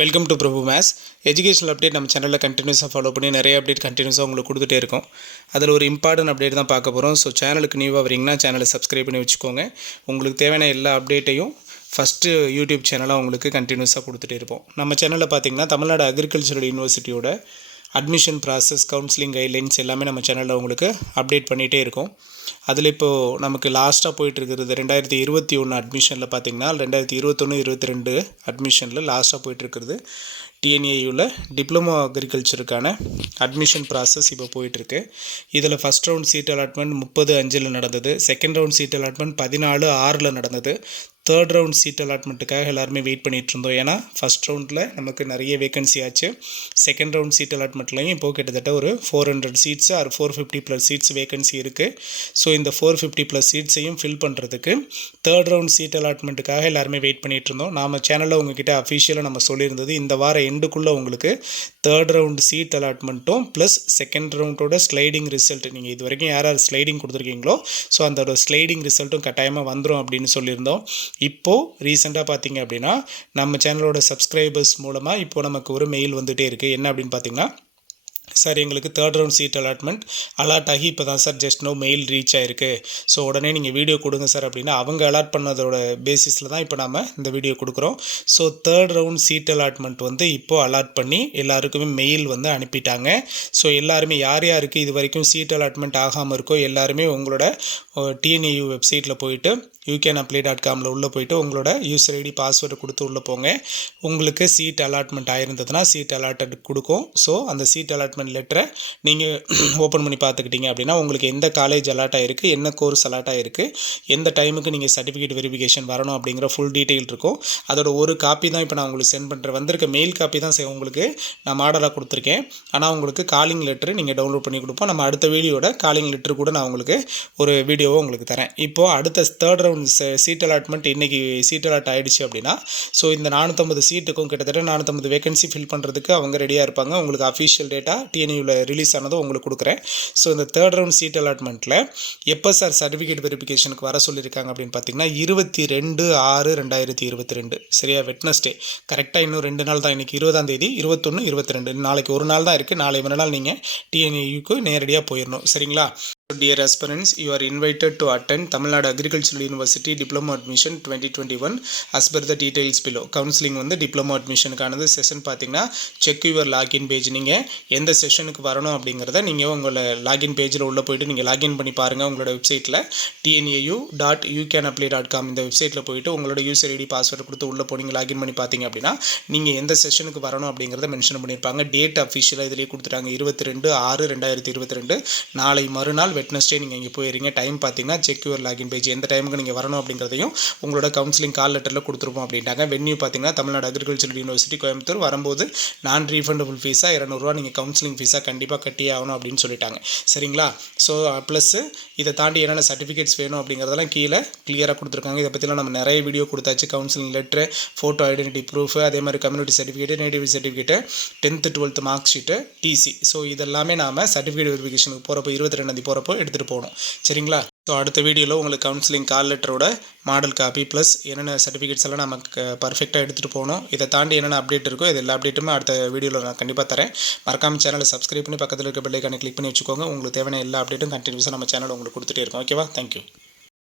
Welcome to Prabhu maths educational update நம்ம சேனலில் கண்டினியூஸாக ஃபாலோ பண்ணி நிறைய அப்டேட் கண்டினியூஸாக உங்களுக்கு கொடுத்துட்டே இருக்கும். அதில் ஒரு இம்பார்ட்டன்ட் அப்டேட் தான் பார்க்க போகிறோம். ஸோ சேனலுக்கு நியூவாக வரீங்கன்னா சேனலை சப்ஸ்கிரைப் பண்ணி வச்சுக்கோங்க. உங்களுக்கு தேவையான எல்லா அப்டேட்டையும் ஃபஸ்ட்டு யூடியூப் சேனலாக உங்களுக்கு கண்டினியூஸாக கொடுத்துட்டே இருப்போம். நம்ம சேனலில் பார்த்தீங்கன்னா தமிழ்நாடு அக்ரிகல்ச்சரல் யூனிவர்சிட்டியோட அட்மிஷன் ப்ராசஸ், கவுன்சிலிங் கைட்லைன்ஸ் எல்லாமே நம்ம சேனலில் உங்களுக்கு அப்டேட் பண்ணிகிட்டே இருக்கும். அதில் இப்போது நமக்கு லாஸ்ட்டாக போயிட்டுருக்கிறது 2021 அட்மிஷனில் பார்த்திங்கன்னா 2021-22 அட்மிஷனில் லாஸ்ட்டாக போயிட்டுருக்கிறது டிஎன்ஏயூவில் டிப்ளமோ அக்ரிகல்ச்சருக்கான அட்மிஷன் ப்ராசஸ் இப்போ போயிட்டுருக்கு. இதில் ஃபஸ்ட் ரவுண்ட் சீட் அலாட்மெண்ட் 30/5 நடந்தது. செகண்ட் ரவுண்ட் சீட் அலாட்மெண்ட் 14/6 நடந்தது. தேர்ட் ரவுண்ட் சீட் அலாட்மெண்ட்டுக்காக எல்லாருமே வெயிட் பண்ணிகிட்டு இருந்தோம். ஏன்னா ஃபஸ்ட் ரவுண்டில் நமக்கு நிறைய வேகன்சி ஆச்சு. செகண்ட் ரவுண்ட் சீட் அலாட்மெண்ட்லையும் இப்போது கிட்டத்தட்ட ஒரு 400 சீட்ஸு ஆர் 450+ சீட்ஸ் வேகன்சி இருக்குது. ஸோ இந்த 450+ சீட்ஸையும் ஃபில் பண்ணுறதுக்கு தேர்ட் ரவுண்ட் சீட் அலாட்மெண்ட்டுக்காக எல்லாருமே வெயிட் பண்ணிகிட்டு இருந்தோம். நம்ம சேனலில் உங்ககிட்ட அஃபிஷியலாக நம்ம சொல்லியிருந்தது இந்த வார எண்டுக்குள்ளே உங்களுக்கு தேர்ட் ரவுண்ட் சீட் அலாட்மெண்ட்டும் ப்ளஸ் செகண்ட் ரவுண்டோட ஸ்லைடிங் ரிசல்ட், நீங்கள் இது வரைக்கும் யார் ஸ்லைடிங் கொடுத்துருக்கீங்களோ ஸோ அந்த ஸ்லைடிங் ரிசல்ட்டும் கட்டாயமாக வந்துடும் அப்படின்னு சொல்லியிருந்தோம். இப்போது ரீசெண்டாக பார்த்தீங்க அப்படின்னா நம்ம சேனலோட சப்ஸ்கிரைபர்ஸ் மூலமாக இப்போது நமக்கு ஒரு மெயில் வந்துகிட்டே இருக்குது. என்ன அப்படின்னு பார்த்தீங்கன்னா, சார் எங்களுக்கு தேர்ட் ரவுண்ட் சீட் அலாட் ஆகி இப்போ தான் sir just no mail reach ஆகிருக்கு. ஸோ உடனே நீங்கள் வீடியோ கொடுங்க சார் அப்படின்னா அவங்க அலாட் பண்ணதோட பேசிஸில் தான் இப்போ நம்ம இந்த வீடியோ கொடுக்குறோம். So third round seat allotment வந்து இப்போது அலாட் பண்ணி எல்லாருக்குமே மெயில் வந்து அனுப்பிட்டாங்க. ஸோ எல்லாருமே யார் யாருக்கு இது வரைக்கும் சீட் அலாட்மெண்ட் ஆகாமல் இருக்கோ எல்லாருமே உங்களோட டிஎன்ஏயூ வெப்சைட்டில் போயிட்டு youcanapply.comல உள்ளே போயிட்டு உங்களோட யூசர் ஐடி பாஸ்வேர்டு கொடுத்து உள்ளே போங்க. உங்களுக்கு சீட் அலாட்மெண்ட் ஆயிருந்ததுன்னா சீட் அலாட்டட் கொடுக்கும். ஸோ அந்த சீட் அலாட்மெண்ட் லெட்டரை நீங்கள் ஓப்பன் பண்ணி பார்த்துக்கிட்டீங்க அப்படின்னா உங்களுக்கு எந்த காலேஜ் அலாட் ஆகிருக்கு, என்ன கோர்ஸ் அலாட் ஆகிருக்கு, எந்த டைமுக்கு நீங்கள் சர்டிஃபிகேட் வெரிஃபிகேஷன் வரணும் அப்படிங்கிற ஃபுல் டீட்டெயில் இருக்கும். அதோட ஒரு காப்பி தான் இப்போ நான் உங்களுக்கு சென்ட் பண்ணுறேன். வந்திருக்க மெயில் காப்பி தான் உங்களுக்கு நான் மாடலாக கொடுத்துருக்கேன். ஆனால் உங்களுக்கு காலிங் லெட்டர் நீங்கள் டவுன்லோட் பண்ணி கொடுப்போம். நம்ம அடுத்த வீடியோட காலிங் லெட்டர் கூட நான் உங்களுக்கு ஒரு வீடியோவை உங்களுக்கு தரேன். இப்போது அடுத்த தேர்ட் ரவுண்ட் சீட் அலாட்மெண்ட் இன்றைக்கி சீட் அலாட் ஆகிடுச்சு அப்படின்னா ஸோ இந்த 450 சீட்டுக்கும் கிட்டத்தட்ட 450 வேகன்சி ஃபில் பண்ணுறதுக்கு அவங்க ரெடியாக இருப்பாங்க. உங்களுக்கு அஃபிஷியல் டேட்டா டிஎன்யூவில் ரிலீஸ் ஆனதும் உங்களுக்கு கொடுக்குறேன். ஸோ இந்த தேர்ட் ரவுண்ட் சீட் அலாட்மெண்ட்டில் எப்போ சார் சர்டிஃபிகேட் வெரிஃபிகேஷனுக்கு வர சொல்லியிருக்காங்க அப்படின்னு பார்த்தீங்கன்னா 22/6/2022 சரியா, வெட்னஸ்டே. கரெக்டாக இன்னும் 2 நாள் தான். இன்றைக்கி 20ஆம் தேதி, 21, 22 நாளைக்கு ஒரு நாள் தான் இருக்குது. நாளை மறுநாள் நீங்கள் டிஎன்ஏயூக்கு நேரடியாக போயிடணும். சரிங்களா? Dear aspirants, you are invited to attend Tamil Nadu Agricultural University Diploma Admission 2021 as per the details below. Counseling வந்து டிப்ளமோ அட்மிஷனுக்கானது. செஷன் பார்த்தீங்கன்னா செக் யுவர் லாகின் பேஜ். நீங்கள் எந்த செஷனுக்கு வரணும் அப்படிங்கிறத நீங்கள் உங்களோட லாகின் பேஜில் உள்ளே போய்ட்டு நீங்கள் லாகின் பண்ணி பாருங்கள். உங்களோட வெப்சைட்டில் TNAU.youcanapply.com இந்த வெப்சைட்டில் போய்ட்டு உங்களோட யூசர் ஐடி பாஸ்வேர்டு கொடுத்து உள்ளே போய் லாகின் பண்ணி பார்த்தீங்க அப்படின்னா நீங்கள் எந்த செஷனுக்கு வரணும் அப்படிங்கிறத மென்ஷன் பண்ணியிருப்பாங்க. டேட் அஃபிஷியலாக இதிலேயே கொடுத்துட்டாங்க 22/6/2022 நாளை மறுநாள் வெட்னஸ்டே நீங்கள் இங்கே போயிருங்க. டைம் பார்த்தீங்கன்னா செக் யுவர் லாகின் பேஜ், எந்த டைமுக்கு நீங்கள் வரணும் அப்படிங்கிறதையும் உங்களோட கவுன்சிலிங் கால் லெட்டரில் கொடுத்துருப்போம் அப்படின்ட்டாங்க. வென்யூ பார்த்தீங்கன்னா தமிழ்நாடு அக்ரிகல்ச்சரல் யூனிவர்சிட்டி கோயம்புத்தூர். வரும்போது நான் ரீஃபண்டபிள் ஃபீஸாக 200 ரூபா நீங்கள் கவுன்சிலிங் ஃபீஸாக கண்டிப்பாக கட்டியே ஆகணும் அப்படின்னு சொல்லிட்டாங்க. சரிங்களா? ஸோ ப்ளஸ் இதை தாண்டி என்னென்ன சர்டிஃபிகேட்ஸ் வேணும் அப்படிங்கிறதெல்லாம் கீழே கிளியராக கொடுத்துருக்காங்க. இதை பற்றிலாம் நம்ம நிறைய வீடியோ கொடுத்தாச்சு. Counselling letter, photo identity proof, அதே மாதிரி community certificate, native certificate, 10th 12th mark sheet, TC. So இதெல்லாமே நாம் சர்டிஃபிகேட் வெரிஃபிகேஷனுக்கு போகிறப்போ 22 போகிறப்போ எடுத்துகிட்டு போகணும். சரிங்களா? ஸோ அடுத்த வீடியோவில் உங்களுக்கு கவுன்சிலிங் கால் லெட்டரோட மாடல் காப்பி ப்ளஸ் என்னென்ன சர்டிஃபிகேட்ஸ் எல்லாம் நமக்கு பர்ஃபெக்டாக எடுத்துகிட்டு போகணும், இதை தாண்டி என்னென்ன அப்டேட் இருக்கோ இது எல்லா அப்டேட்டுமே அடுத்த வீடியோவில் நான் கண்டிப்பாக தரேன். மறக்காம சேனலை சப்ஸ்கிரைப் பண்ணி பக்கத்தில் இருக்க பெல் ஐக்கானை கிளிக் பண்ணி வச்சுக்கோங்க. உங்களுக்கு தேவையான எல்லா அப்டேட்டும் கண்டினியூஸாக நம்ம சேனல் உங்களுக்கு கொடுத்துட்டே இருக்கோம். ஓகேவா? தேங்க்யூ.